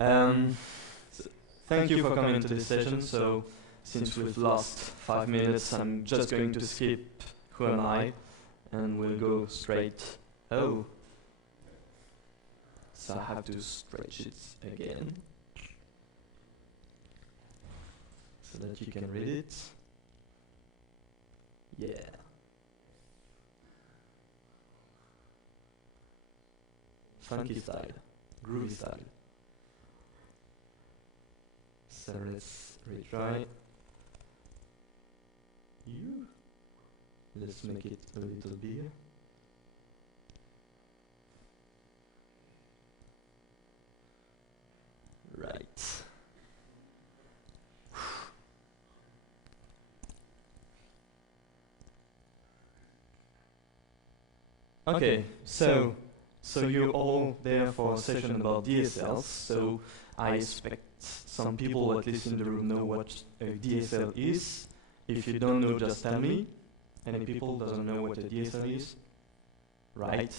Um, s- Thank you for coming to this session. So, since we've lost 5 minutes, I'm just going to skip who am I, and we'll go straight. Oh, so I have to stretch it again so that you can read it. Yeah. Funky style, groovy style. So let's retry. Let's make it a little bigger. Right. Okay, so you're all there for a session about DSLs. So I expect some people, at least in the room, know what a DSL is. If you don't know, just tell me. Any people doesn't know what a DSL is? Right.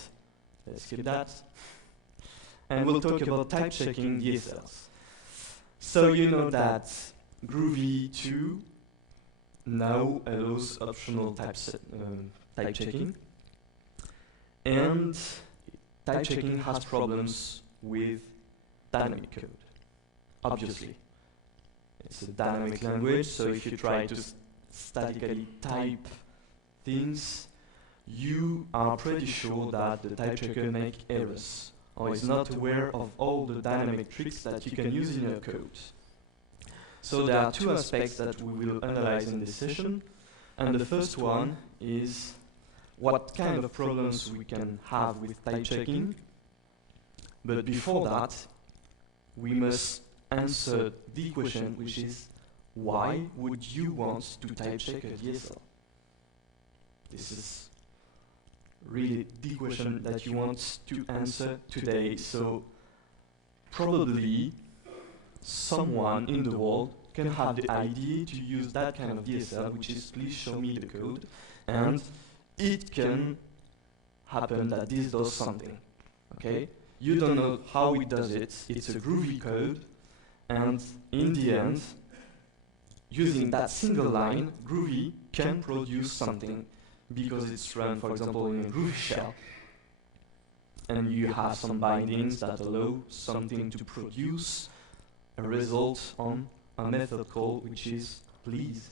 Let's skip that. And we'll talk about type checking DSLs. So you know that Groovy 2 now allows optional type checking. And type checking has problems with dynamic code, obviously. It's a dynamic language, so if you try to statically type things, you are pretty sure that the type checker makes errors, or is not aware of all the dynamic tricks that you can use in your code. So there are two aspects that we will analyze in this session, and the first one is what kind of problems we can have with type checking. But before that, we must answer the question, which is, why would you want to type check a DSL? This is really the question that you want to answer today. So probably someone in the world can have the idea to use that kind of DSL, which is, please show me the code, and it can happen that this does something, okay? You don't know how it does it, it's a groovy code, and in the end, using that single line, Groovy can produce something because it's run, for example, in a Groovy shell. And you have some bindings that allow something to produce a result on a method call, which is please,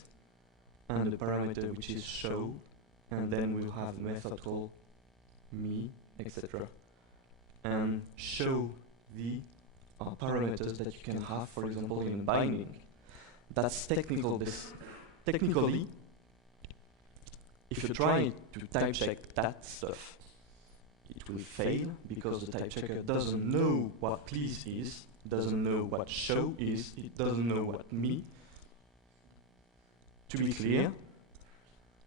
and a parameter which is show, and then we'll have a method called me, etc. And show the parameters that you can have, for example, in a binding. That's technical. Technically, if you try to type check that stuff, it will fail because the type checker doesn't know what please is, doesn't know what show is, it doesn't know what me. To be clear,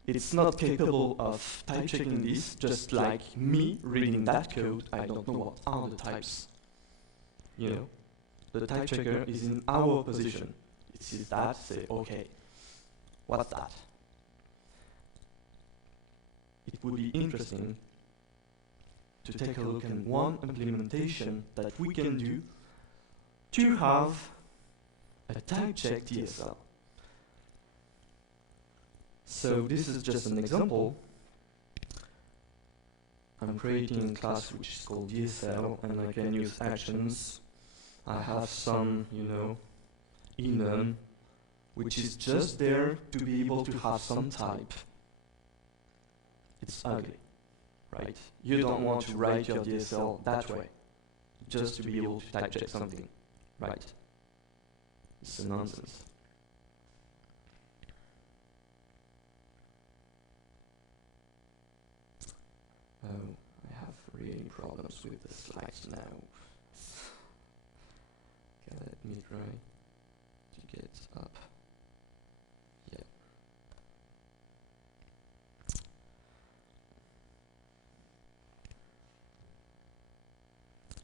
it's not capable of type checking this, just like me reading that code, I don't know what are the types. You know, the type checker is in our position. It sees that, say, okay, what's that? It would be interesting to take a look at one implementation that we can do to have a type check DSL. So this is just an example. I'm creating a class which is called DSL, and I can use actions. I have some, enum, which is just there to be able to have some type. It's ugly, right? You don't want to write your DSL that way, just to be able to type check something, right? It's a nonsense. Oh, I have really problems with the slides now. Okay, let me try to get up. Yeah.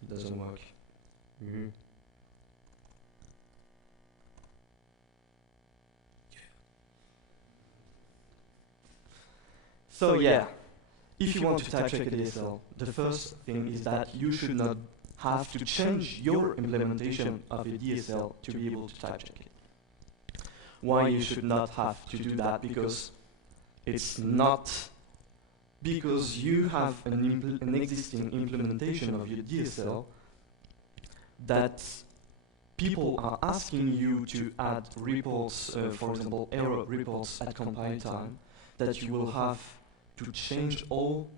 It doesn't work. So yeah, if you want to type check a DSL, the first thing is that you should not have to change your implementation of a DSL to be able to type check it. Why you should not have to do that? Because it's not because you have an existing implementation of your DSL that people are asking you to add reports, for example, error reports at compile time, that you will have to change all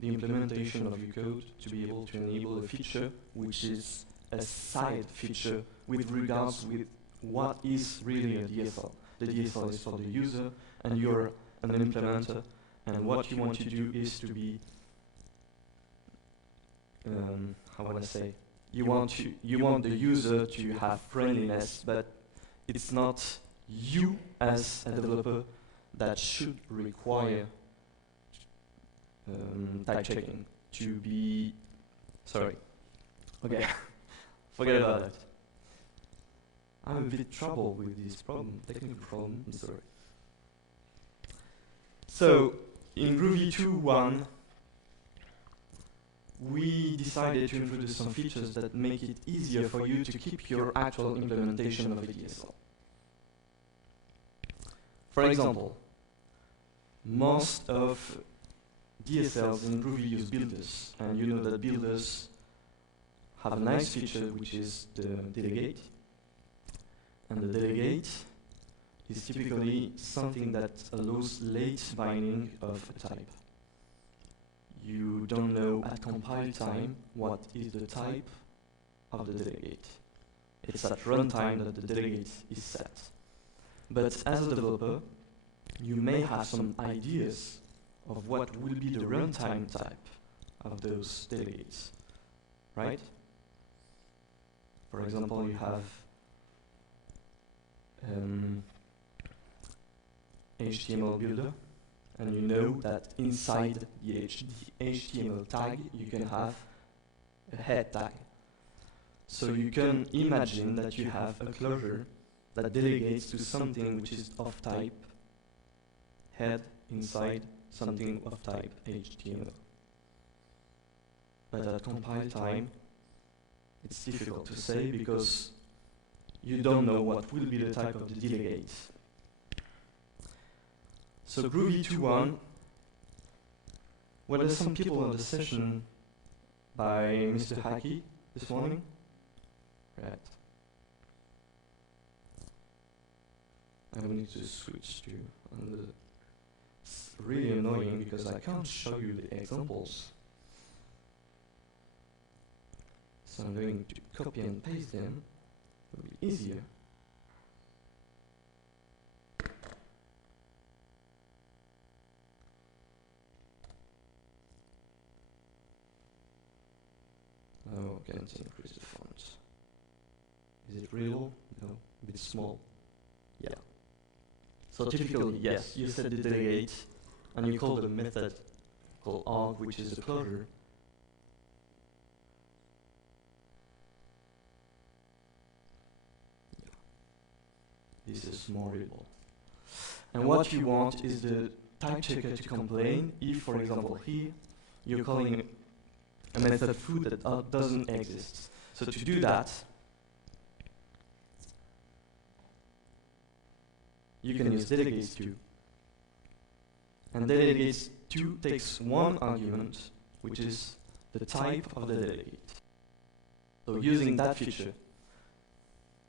the implementation of your code to be able to enable a feature which is a side feature with regards with what is really a DSL. The DSL is for the user, and you're an implementer, and what you want to do is to be, how would I say, you want the user to have friendliness, but it's not you as a developer that should require type checking to be, sorry, okay, forget about that. I'm a bit troubled with this problem, technical problem, I'm sorry. So, in Groovy 2.1, we decided to introduce some features that make it easier for you to keep your actual implementation of a DSL. For example, most of DSLs in Groovy use builders, and you know that builders have a nice feature which is the delegate. And the delegate is typically something that allows late binding of a type. You don't know at compile time what is the type of the delegate. It's at runtime that the delegate is set. But as a developer, you may have some ideas of what will be the runtime type of those delegates, right? For example, you have HTML builder, and you know that inside the HTML tag you can have a head tag. So you can imagine that you have a closure that delegates to something which is of type head inside something of type HTML. But at compile time, it's difficult to say because you don't know what will be the type of the delegate. So Groovy 2.1, well, there's some people on the session by Mr. Hackey this morning. Right. I will need to switch to another. It's really annoying because I can't show you the examples. So I'm going to copy and paste them. It will be easier. Oh, I can't increase the font. Is it real? No, a bit small. Yeah. So typically, yes, you set the delegate, and you call the method called arg, which is the closure. Yeah. This is more readable. And what you want is the type checker to complain if, for example, here you're calling a method foo that doesn't exist. So to do that, you can use delegates2. And delegates2 takes one argument, which is the type of the delegate. So using that feature,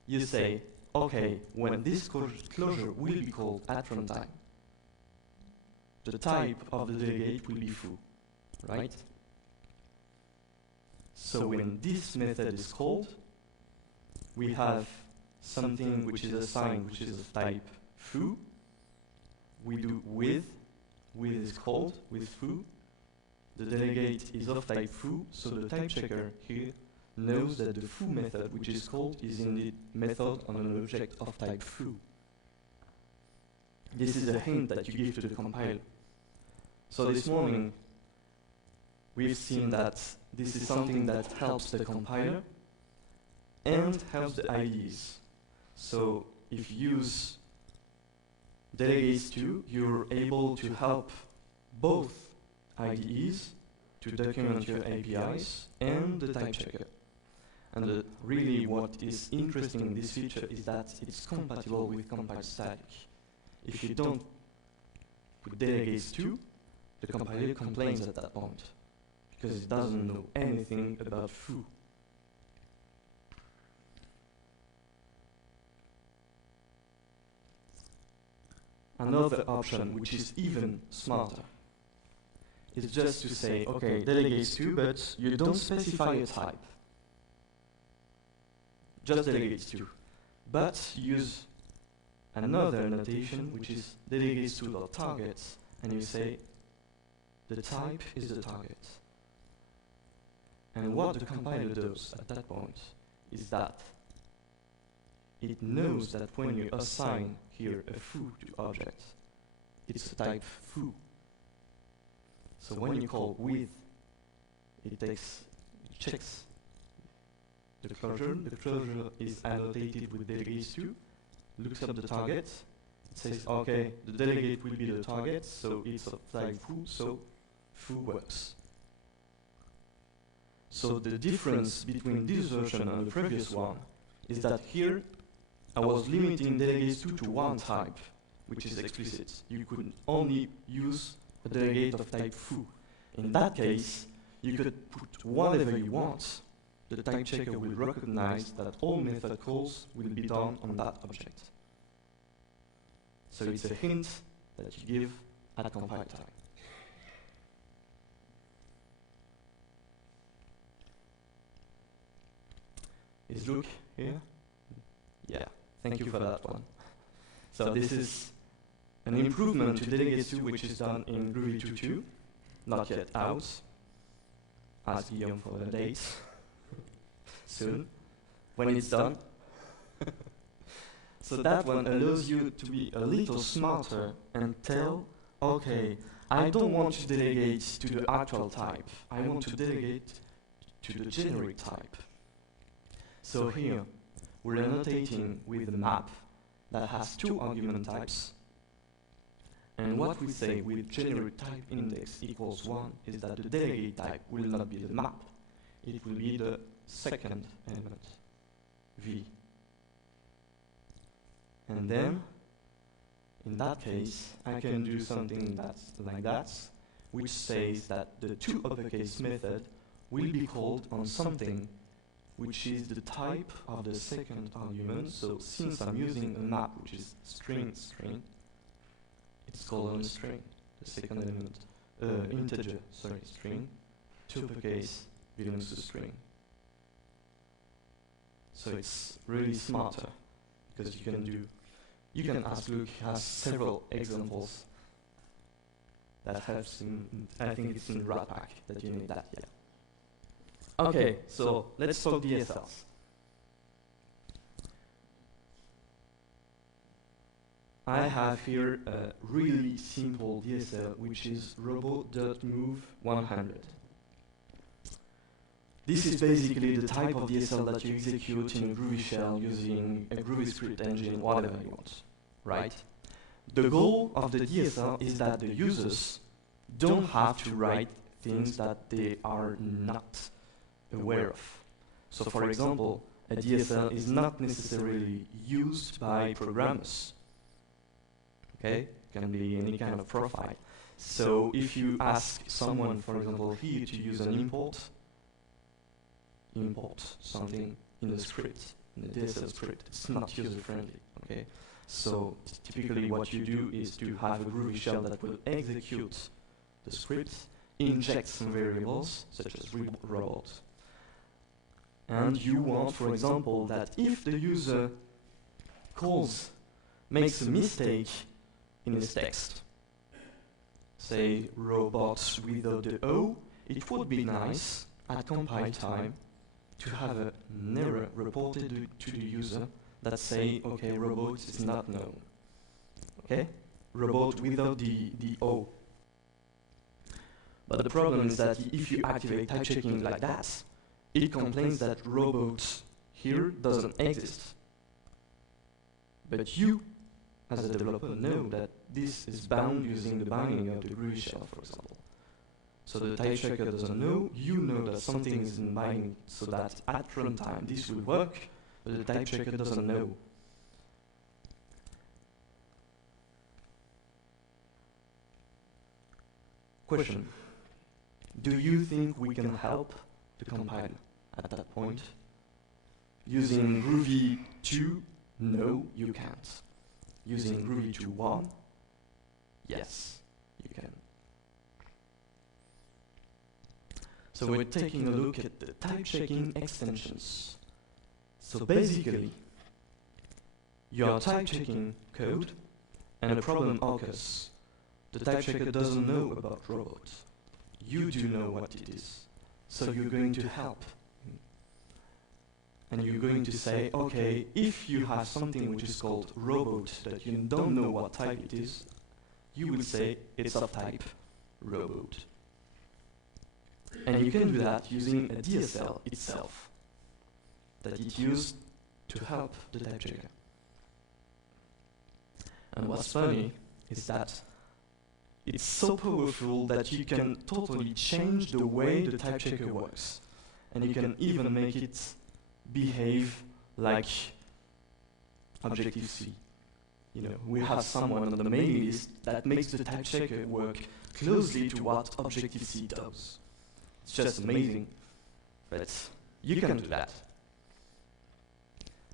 you say, okay, when this closure will be called at runtime, the type of the delegate will be foo, right? So when this method is called, we have something which is assigned, which is of type foo. We do with is called with foo. The delegate is of type foo, so the type checker here knows that the foo method, which is called, is indeed method on an object of type foo. This is a hint that you give to the compiler. So this morning, we've seen that this is something that helps the compiler and helps the IDEs. So if you use delegates2, you're able to help both IDEs to document your APIs and the type checker. And really what is interesting in this feature is that it's compatible with compile static. If you don't put delegates to, the compiler complains at that point, because it doesn't know anything about foo. Another option, which is even smarter, is just to say, okay, delegates to, but you don't specify a type. Just delegates to. But use another notation, which is delegates to targets, and you say the type is the target. And what the compiler does at that point is that it knows that when you assign here a foo to object, it's a type foo. So when you call with, it checks the closure. The closure is annotated with delegates to, looks up the target, it says, okay, the delegate will be the target, so it's of type foo, so foo works. So the difference between this version and the previous one is that here I was limiting delegates to one type, which is explicit. You could only use a delegate of type foo. In that case, you could put whatever you want. The type checker will recognize that all method calls will be done on that object. So it's a hint that you give at compile time. Is Luke here? Yeah, thank you for that one. So this is an improvement to delegates to, which is done in Groovy 2.2, not yet out. Ask Guillaume for the date. Soon, when it's done. So that one allows you to be a little smarter and tell, okay, I don't want to delegate to the actual type. I want to delegate to the generic type. So here, we're annotating with a map that has two argument types. And what we say with generic type index equals 1 is that the delegate type will not be the map. It will be the second element, v. And then, in that case, I can do something that's like that, which says that the toUpperCase method will be called on something which is the type of the second argument. So since I'm using a map which is string, it's called on a string, the second element, integer, string, toUpperCase belongs to string. So it's really smarter, because you can ask Luke, has several examples that helps in, I think it's in Ratpack that you need that, yeah. Okay, so let's talk DSLs. I have here a really simple DSL, which is robot.move100. This is basically the type of DSL that you execute in a Groovy shell using a Groovy script engine, whatever you want, right? The goal of the DSL is that the users don't have to write things that they are not aware of. So for example, a DSL is not necessarily used by programmers. Okay? It can be any kind of profile. So if you ask someone, for example, here to use an import something in the script, in the DSL script, it's not user-friendly, okay? So typically what you do is to have a Groovy shell that will execute the script, inject some variables, such as robot, and you want, for example, that if the user makes a mistake in his text, say robot without the O, it would be nice at compile time to have an error reported to the user that say, okay, robot is not known. Okay? Robot without the O. But the problem is that if you activate type checking like that, it complains that robot here doesn't exist. But you, as a developer, know that this is bound using the binding of the Groovy shell, for example. So the type checker doesn't know, you know that something is in binding so that at runtime this will work, but the type checker doesn't know. Question. Do you think we can help the compiler at that point? Using Groovy 2, no, you can't. Using Groovy 2.1, yes, you can. So we're taking a look at the type checking extensions. So basically, you are type checking code and a problem occurs. The type checker doesn't know about robots. You do know what it is. So you're going to help. And you're going to say, okay, if you have something which is called robot that you don't know what type it is, you will say it's of type robot. And you can do that using a DSL itself that it used to help the type checker. And what's funny is that it's so powerful that you can totally change the way the type checker works. And you can even make it behave like Objective-C. You know, we have someone on the mailing list that makes the type checker work closely to what Objective-C does. It's just amazing, but you can do that.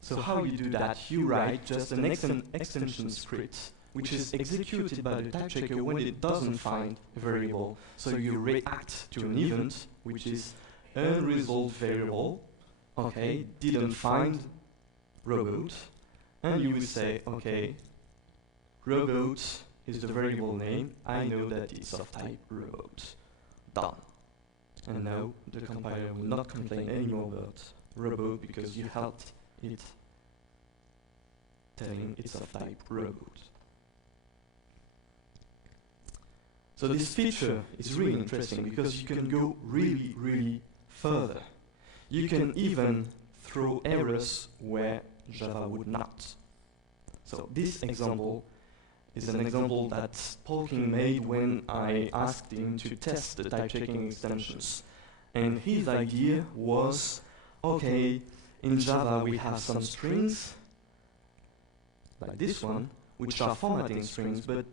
So how you do that? You write just an extension script which is executed by the type checker when it doesn't find a variable. So you react to an event which is unresolved variable. Okay, didn't find robot, and you will say, okay, robot is the variable name, I know that it's of type robot. Done. And now the compiler will not complain anymore about robot because you helped it telling it's of type robot. So this feature is really interesting because you can go really, really further. You can even throw errors where Java would not. So this example is an example that Paul King made when I asked him to test the type checking extensions. And his idea was, okay, in Java we have some strings, like this one, which are formatting strings, but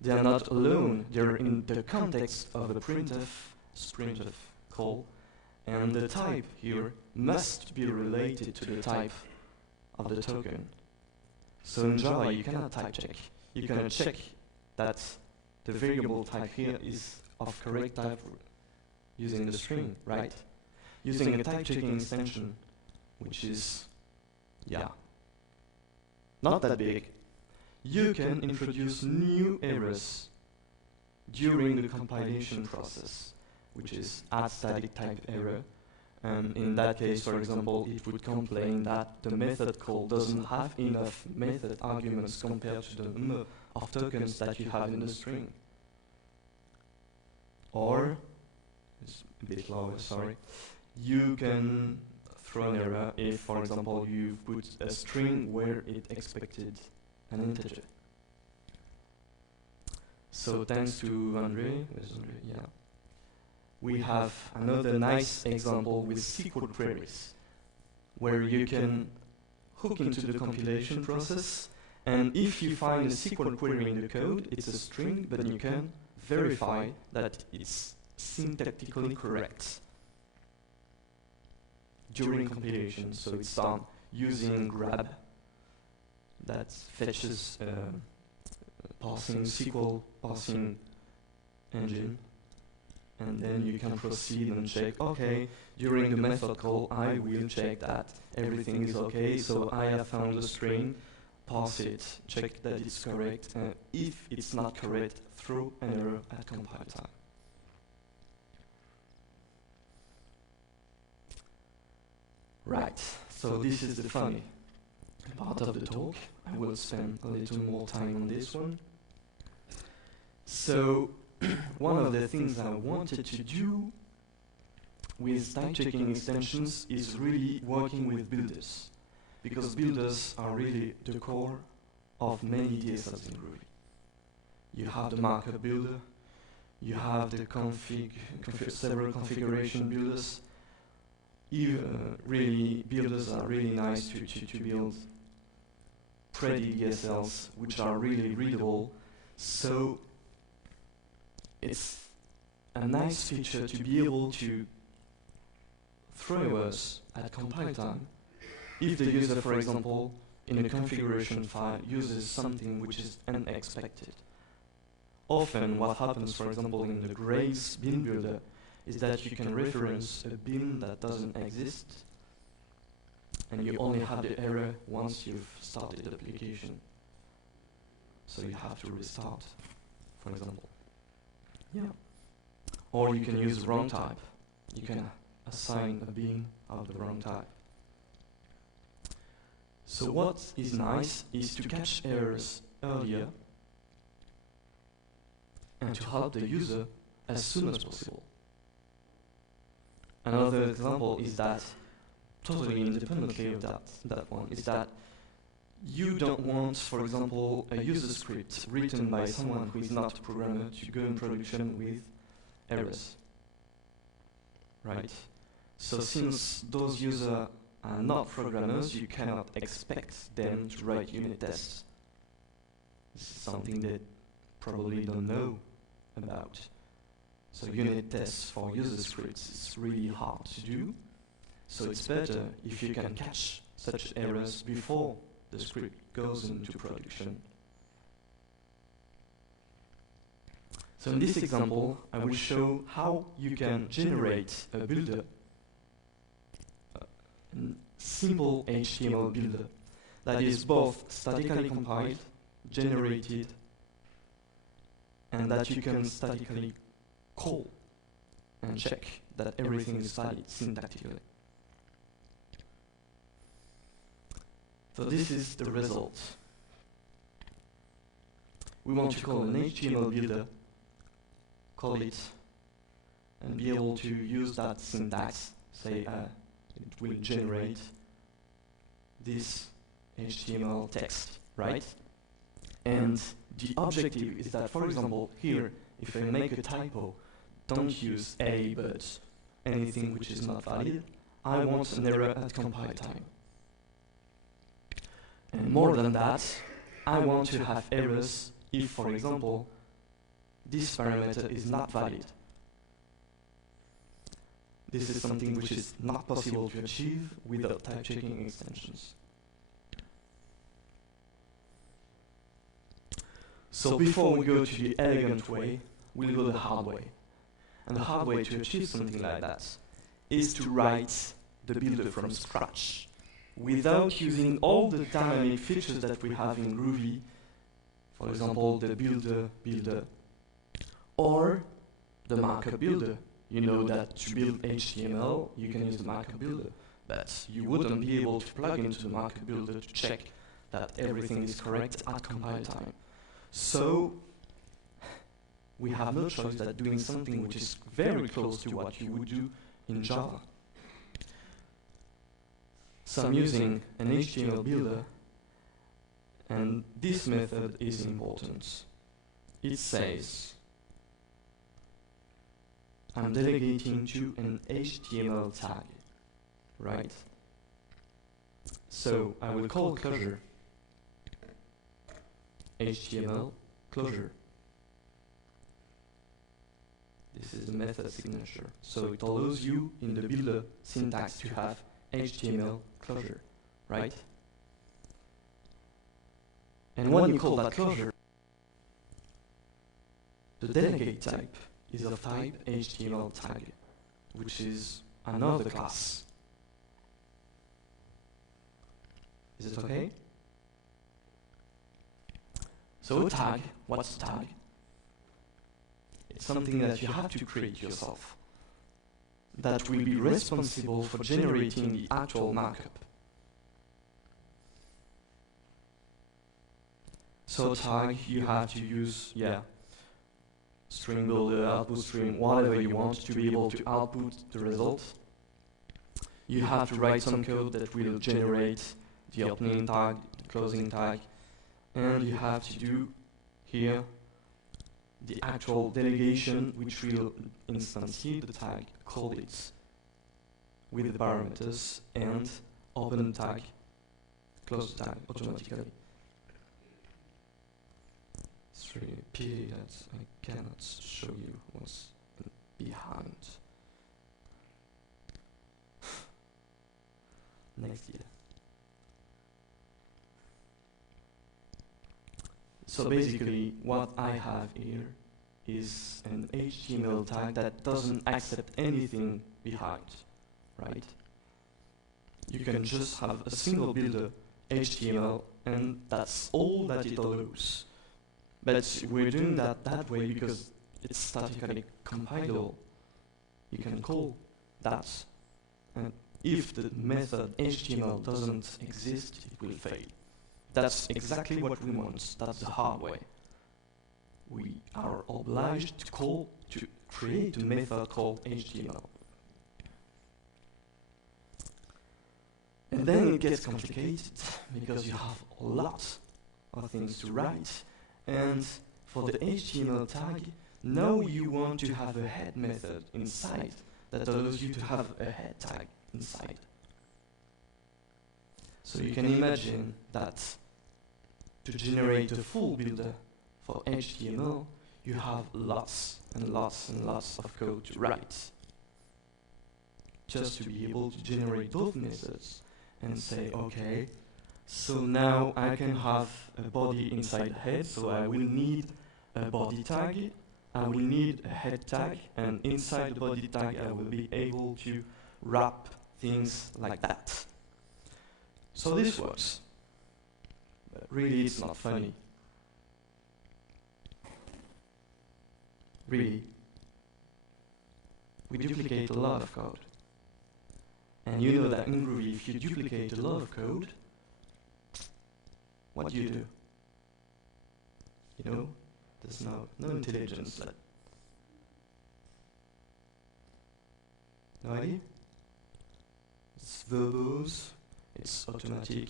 they are not alone. They're in the context of a printf call. And the type here must be related to the type of the token. So in Java, you cannot type check. You cannot check that the variable type here is of correct type using the string, right? Using a type checking extension, which is, not that big, you can introduce new errors during the compilation process, which is add static type error. And in that case, for example, it would complain that the method call doesn't have enough method arguments compared to the number of tokens that you have in the string. Or, it's a bit lower, sorry, you can throw an error if, for example, you put a string where it expected an integer. So thanks to Andre, we have another nice example with SQL queries, where you can hook into the compilation process, and if you find a SQL query in the code, it's a string, but you can verify that it's syntactically correct during compilation. So it's done using grab that fetches parsing SQL parsing engine. And then you can proceed and check, okay, during the method call, I will check that everything is okay, so I have found a string, parse it, check that it's correct, and if it's not correct, throw an error at compile time. Right, so this is the funny part of the talk. I will spend a little more time on this one. So, one of the things I wanted to do with type checking extensions is really working with builders, because builders are really the core of many DSLs in Groovy. You have the markup builder, you have the several configuration builders. Really, builders are really nice to build pretty DSLs, which are really readable. So it's a nice feature to be able to throw errors at compile time if the user, for example, in a configuration file uses something which is unexpected. Often what happens, for example, in the Grace bin builder is that you can reference a bin that doesn't exist, and you only have the error once you've started the application. So you have to restart, for example. Yeah. Or you can use the wrong type. You can assign a bin of the wrong type. So what is nice is to catch errors earlier and to help the user as soon as possible. Another example is that, totally independently of that one, is that you don't want, for example, a user script written by someone who is not a programmer to go in production with errors, right? So since those users are not programmers, you cannot expect them to write unit tests. This is something that probably don't know about. So unit tests for user scripts is really hard to do. So it's better if you can catch such errors before the script goes into production. So in this example, I will show how you can generate a builder, a simple HTML builder that is both statically compiled, generated, and that you can statically call and check that everything is valid syntactically. So this is the result. We want to call an HTML builder, call it, and be able to use that syntax. Say it will generate this HTML text, right? And the objective is that, for example, here, if I make a typo, don't use A but anything which is not valid. I want an error at compile time. And more than that, I want to have errors if, for example, this parameter is not valid. This is something which is not possible to achieve without type checking extensions. So before we go to the elegant way, we'll go the hard way. And the hard way to achieve something like that is to write the builder from scratch without using all the dynamic features that we have in Groovy, for example, the builder, or the markup builder. You know that to build HTML, you can use the markup builder, but you wouldn't be able to plug into the markup builder to check that everything is correct at compile time. So we have no choice than doing something which is very close to what you would do in Java. So I'm using an HTML builder, and this method is important. It says I'm delegating to an HTML tag, right? So I will call closure HTML closure. This is the method signature. So it allows you in the builder syntax to have HTML closure, right? And when you call that closure, the delegate type is of type HTML tag, which is another class. Is it okay? So a tag, what's a tag? It's something that you have to create yourself, that will be responsible for generating the actual markup. So tag, you have to use, string builder, output string, whatever you want to be able to output the result. You have to write some code that will generate the opening tag, the closing tag, and you have to do here the actual delegation, which will instantiate the tag, call it with the parameters, and open the tag, close the tag automatically. It's really a pity that I cannot show you what's behind. Next year. So basically, what I have here is an HTML tag that doesn't accept anything behind, right? You can just have a single builder HTML, and that's all that it allows. But we're doing that way because it's statically compilable. You can call that, and if the method HTML doesn't exist, it will fail. That's exactly what we want. That's the hard way. We are obliged to create a method called HTML. And then it gets complicated because you have a lot of things to write. And for the HTML tag, now you want to have a head method inside that allows you to have a head tag inside. So you can imagine that to generate a full builder for HTML, you have lots and lots and lots of code to write just to be able to generate those methods and say, okay, so now I can have a body inside head, so I will need a body tag, I will need a head tag, and inside the body tag I will be able to wrap things like that. So this works, but really it's not funny. Really, we duplicate a lot of code. And you know that in Groovy, if you duplicate a lot of code, what do? You know, there's no intelligence left. No idea? It's verbose, it's automatic,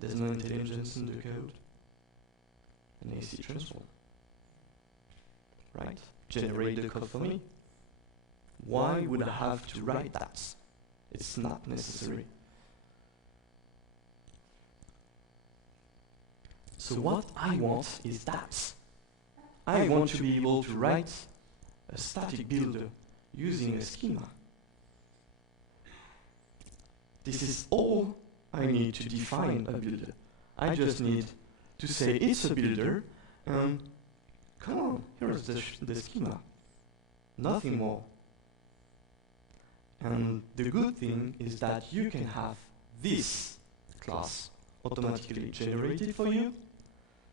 there's no intelligence in the code. An AC transform. Right? Generate the code for me. Why would I have to write that? It's not necessary. So what I want is that. I want to be able to write a static builder using a schema. This is all I need to define a builder. I just need to say it's a builder, and come on, here's the schema. Nothing more. And the good thing is that you can have this class automatically generated for you,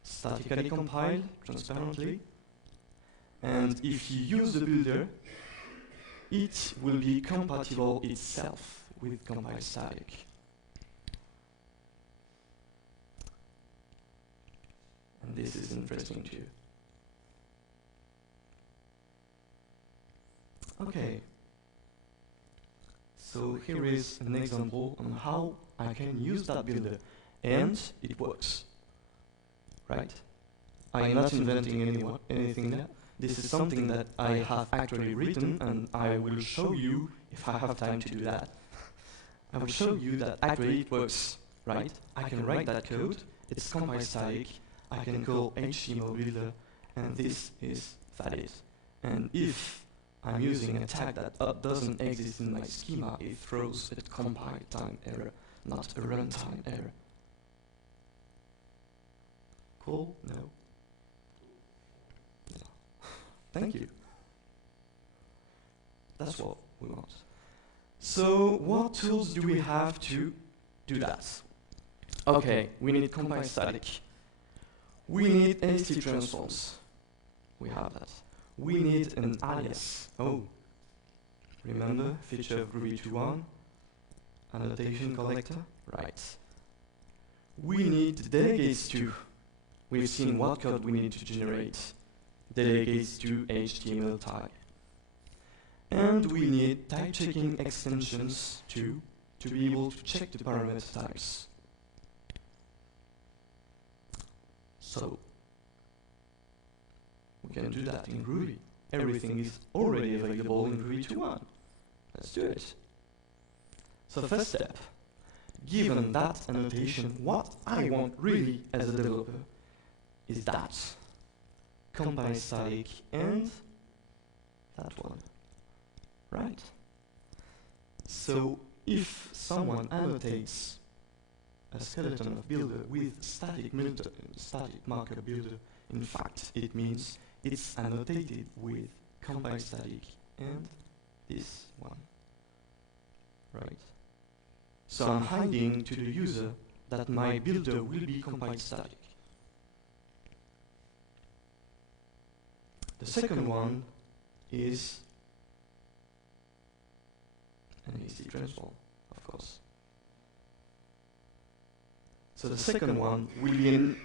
statically compiled transparently, and if you use the builder, it will be compatible itself with compile static. And this is interesting too. Okay. So here is an example on how I can use that builder, and it works, right? I am not inventing anything there. This is something that I have actually written, and I will show you, if I have time to do that, I will show you that actually it works, right? I can write that code, it's compile static, I can call HTML builder, and this is valid. And if I'm using a tag that doesn't exist in my schema, it throws a compile time error, not a runtime error. Cool? No? No. Thank you. That's what we want. So what tools do we have to do that? Okay, we need compile static. We need AC transforms. We have that. We need an alias. Oh, remember feature of Groovy 2.1? Annotation collector? Right. We need delegates too. We've seen what code we need to generate. Delegates to HTML tag. And we need type checking extensions too, to be able to check the parameter types. So, We can do that in Ruby. Everything is already available in Ruby 2.1. Let's do it. So first step, given that annotation, what I want really as a developer is that compile static and that one, right? So if someone annotates a skeleton of builder with static markup builder, in fact it means it's annotated with compile static and this one, right? So I'm hiding to the user that my builder will be compile static. The second one is an AC transform, of course. So the second one will be in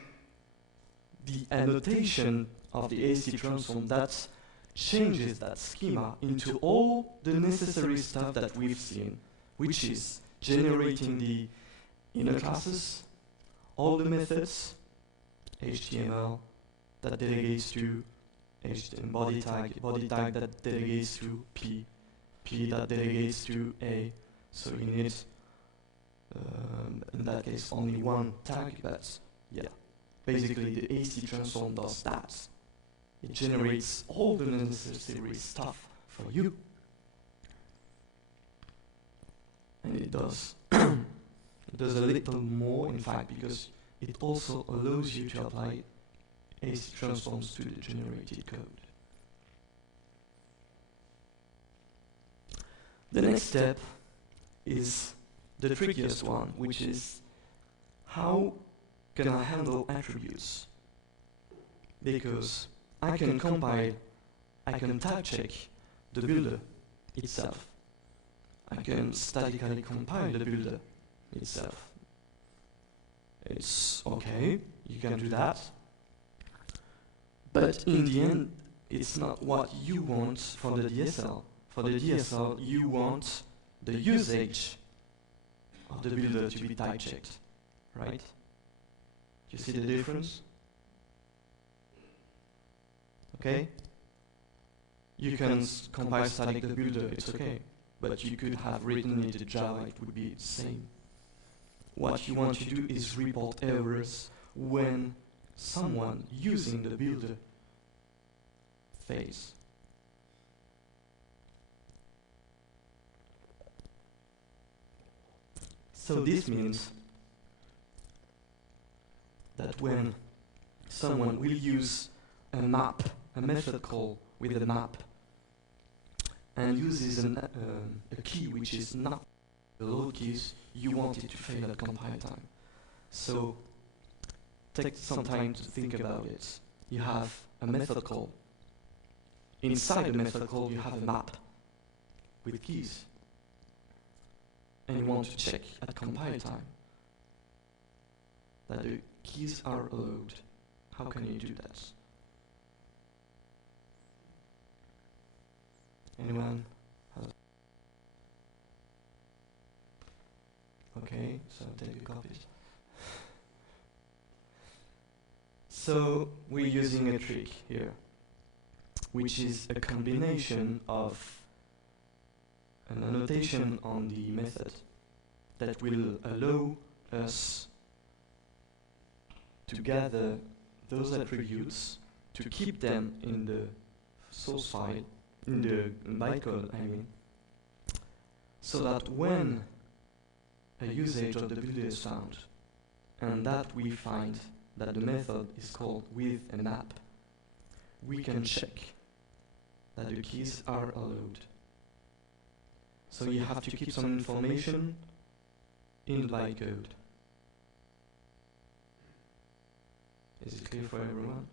the annotation of the AC transform that changes that schema into all the necessary stuff that we've seen, which is generating the inner classes, all the methods, HTML that delegates to HTML body tag that delegates to P that delegates to A. So you need, in that case, only one tag, but yeah, basically the AC transform does that. It generates all the necessary stuff for you. And it does. It does a little more, in fact, because it also allows you to apply AC transforms to the generated code. The next step is the trickiest one, which is how can I handle attributes? Because I can compile, I can type check the builder itself. I can statically compile the builder itself. It's okay, you can do that. But in the end, it's not what you want for the DSL. For the DSL, you want the usage of the builder to be type checked, right? Do you see the difference? Okay? You can compile static the builder, it's okay. But you could have written it in Java, it would be the same. What you want to do is report errors when someone using the builder fails. So this means that when someone will use a map, a method call with a map, and uses a key which is not the load keys, you want it to fail at compile time. So take some time to think about it. You have a method call. Inside the method call you have a map with keys. And you want to check at compile time that the keys are allowed. How can you do that? Anyone? Okay, so take a copy. So we're using a trick here, which is a combination of an annotation on the method that will allow us to gather those attributes, to keep them in the source file, in the bytecode, I mean, so that when a usage of the builder is found, and that we find that the method is called with a map, we can check that the keys are allowed. So you have to keep some information in the bytecode. Is it clear for everyone?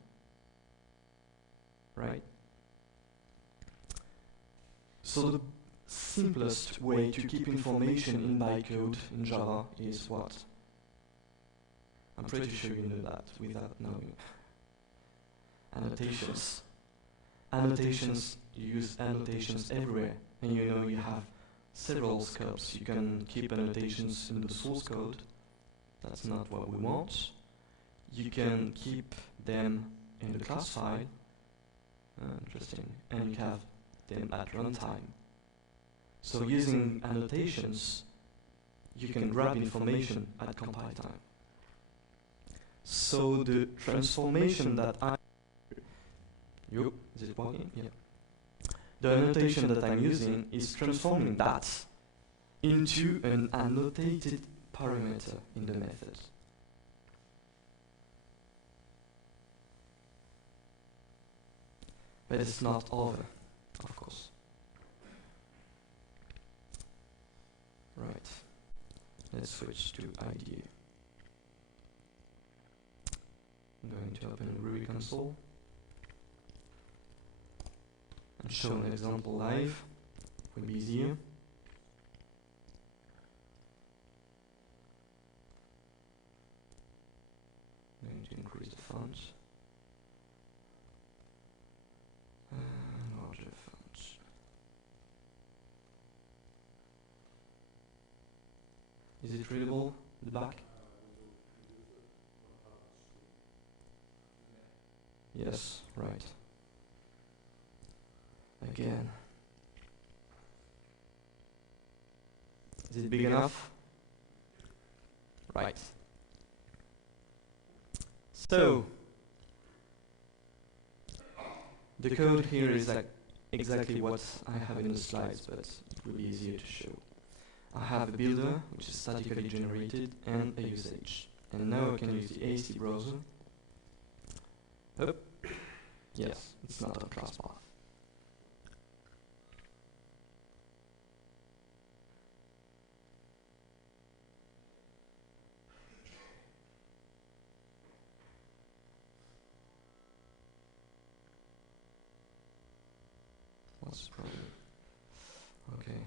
Right? So the simplest way to keep information in bytecode in Java is what? I'm pretty sure you know that without knowing. Annotations. Annotations, you use annotations everywhere, and you know you have several scopes. You can keep annotations in the source code. That's not what we want. You can keep them in the class file, Interesting. And you have them at runtime. So using annotations, you can grab information at compile time. So the transformation that is it working? Yeah. The annotation that I'm using is transforming that into an annotated parameter in the method. But it's not over, of course. Right. Let's switch to IDE. I'm going to open Ruby console and show an example live. Will be easier. I'm going to increase the font. Larger font. Is it readable? The back? Yes, right. Again. Is it big enough? Right. So, the code here is like exactly what I have in the slides, but it will be easier to show. I have a builder, which is statically generated, and a usage. And now I can use the AC browser. Oh, yes, it's not a class path. What's the problem? Okay.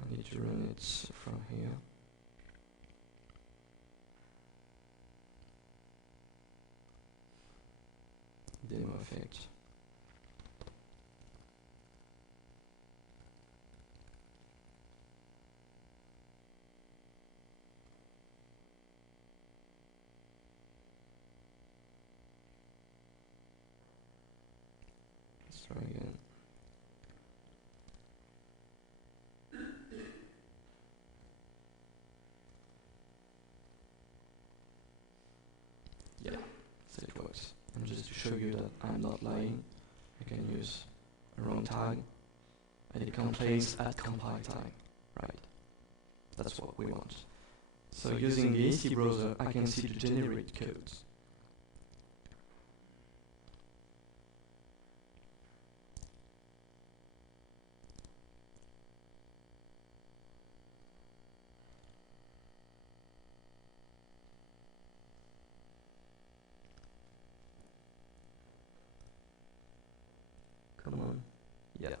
I need to run it from here. Demo effect. Let's try again. Yeah, so it works. And just to show you that I'm not lying, I can use a wrong tag, and it complains at compile time, right? That's what we want. So using the AC browser, I can see the generate codes. Come on. Yeah.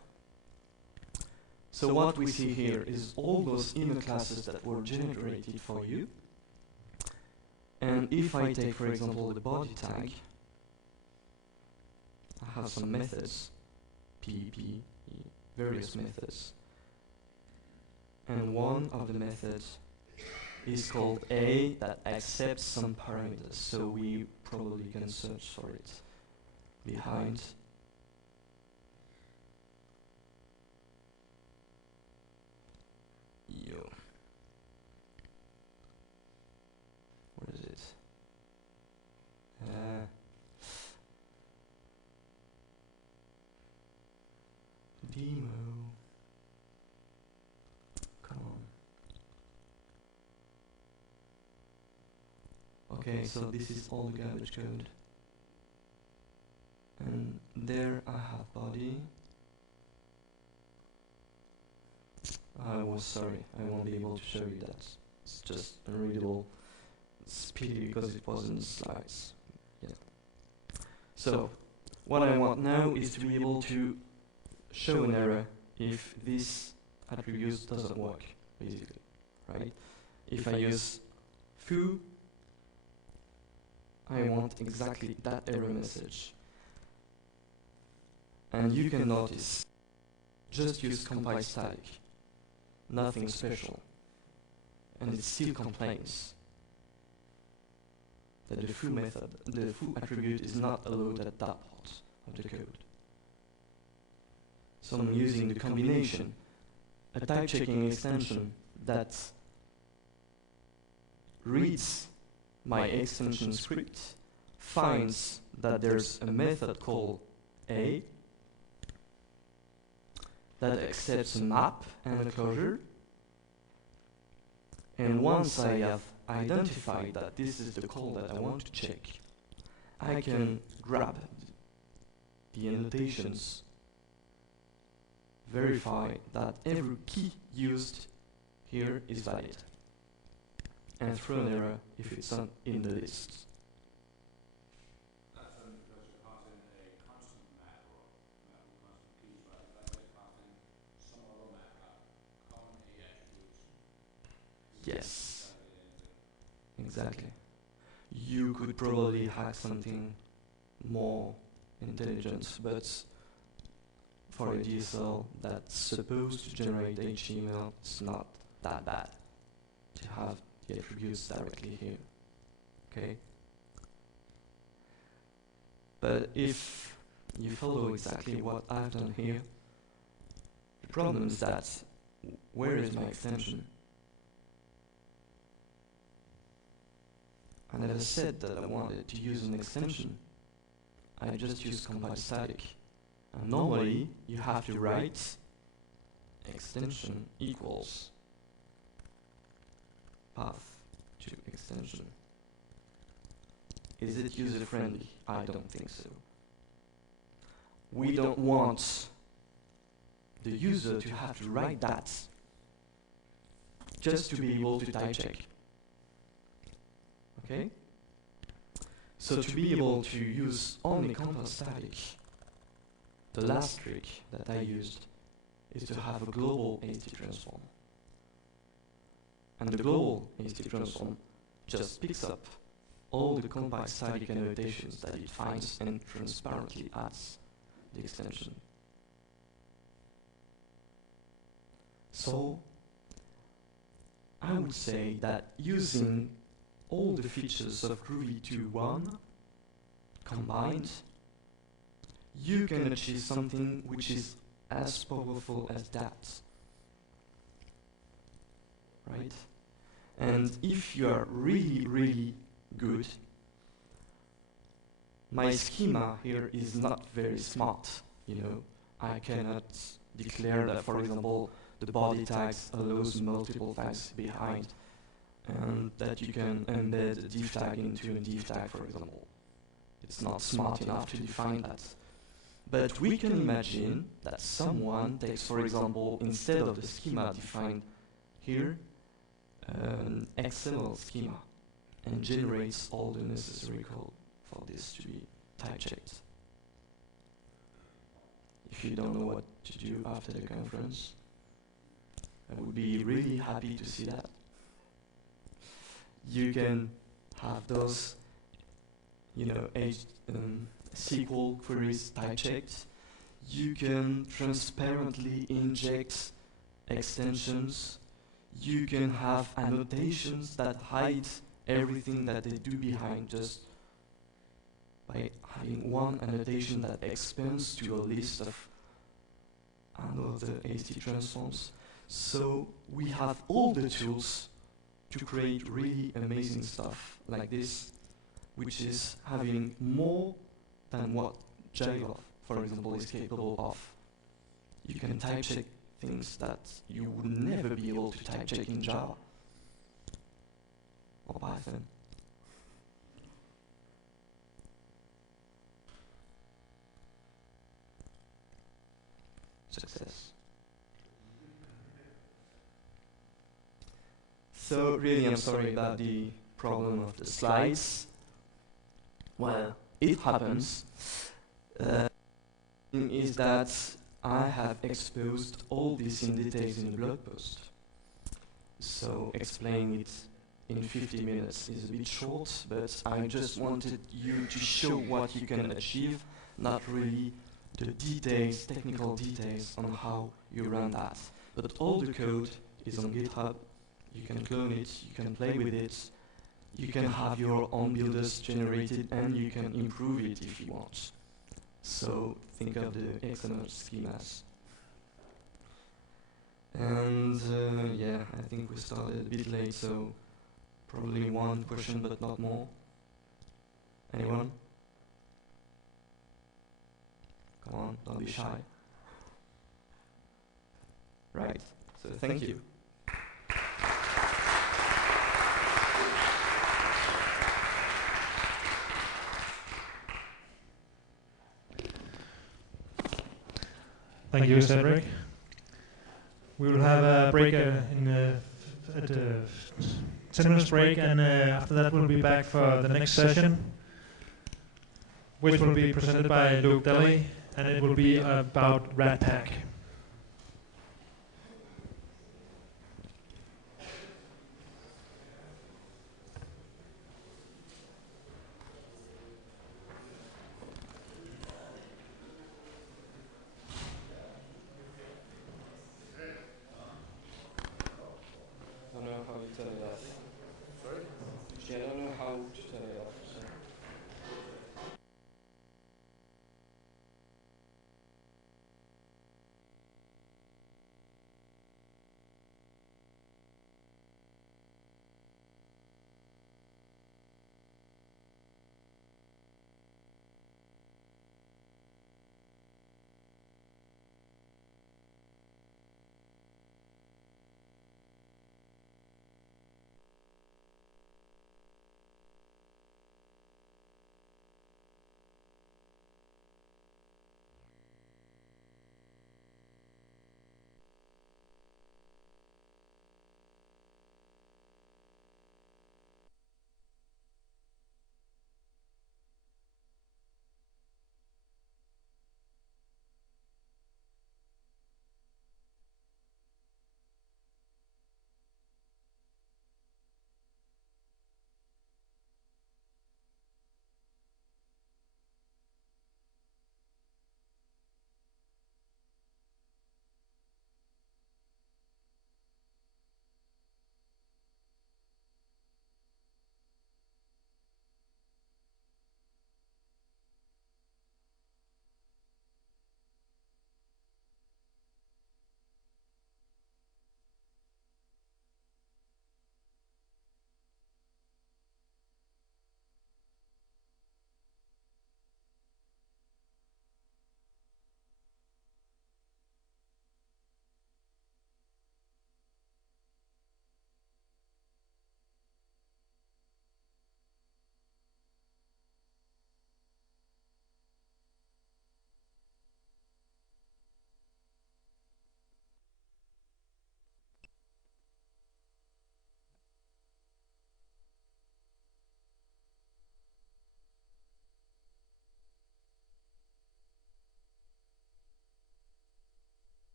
So what we see here is all those inner classes that were generated for you. And if I take, for example, the body tag, I have some methods, PEP, various methods. And one of the methods is called A that accepts some parameters. So we probably can search for it behind. Yo. What is it? Demo. Come on. Okay, so this is all the garbage code. And there I have body. I was sorry, I won't be able to show you that. It's just unreadable. It's pity because it was in the slides. Yeah. So, what I want now is to be able to show an error if this attribute doesn't work, basically, right? If I use foo, I want exactly that error message. And you can notice, just use compile static. Nothing special, and it still complains. that the foo method, the foo attribute is not allowed at that part of the code. So I'm using the combination, a type checking extension that reads my extension script, finds that there's a method called A that accepts a map and a closure. And once I have identified that this is the call that I want to check, I can grab the annotations, verify that every key used here is valid, and throw an error if it's not in the list. Yes, exactly. You could probably hack something more intelligent, but for a DSL that's supposed to generate HTML, it's not that bad to have the attributes directly here. Okay? But if you follow exactly what I've done here, the problem is that where is my extension? I never said that I wanted to use an extension. I just used compile static. And normally, you have to write extension equals path to extension. Is it user-friendly? I don't think so. We don't want the user to have to write that just to be able to type check. Okay? So to be able to use only compile static, the last trick that I used is to have a global AST transform. And the global AST transform just picks up all the compile static annotations that it finds and transparently adds the extension. So I would say that using all the features of Groovy 2.1 combined, you can achieve something which is as powerful as that. Right? And if you are really, really good, my schema here is not very smart. You know, I cannot declare that, for example, the body tags allows multiple tags behind, and that you can embed a div tag into a div tag, for example. It's not smart enough to define that. But we can imagine that someone takes, for example, instead of the schema defined here, an XML schema, and generates all the necessary code for this to be type checked. If you don't know what to do after the conference, I would be really happy to see that. You can have those, you know, SQL queries type checked. You can transparently inject extensions. You can have annotations that hide everything that they do behind just by having one annotation that expands to a list of the AST transforms. So we have all the tools to create really amazing stuff like this, which is having more than what Java, for example, is capable of. You can type check things that you would never be able to type check in Java or Python. Success. So really, I'm sorry about the problem of the slides. Well, it happens. Is that I have exposed all this in details in the blog post. So explaining it in 50 minutes is a bit short, but I just wanted you to show what you can achieve, not really the details, technical details on how you run that. But all the code is on GitHub. You can clone it, you can play with it, you can have your own builders generated and you can improve it if you want. So think of the XML schemas. And yeah, I think we started a bit late, so probably one question but not more. Anyone? Come on, don't be shy. Right, so thank you. Thank you, Cedric. We will have a break at 10 minutes break, and after that we'll be back for the next session, which will be presented by Luke Daly, and it will be about Rat Pack.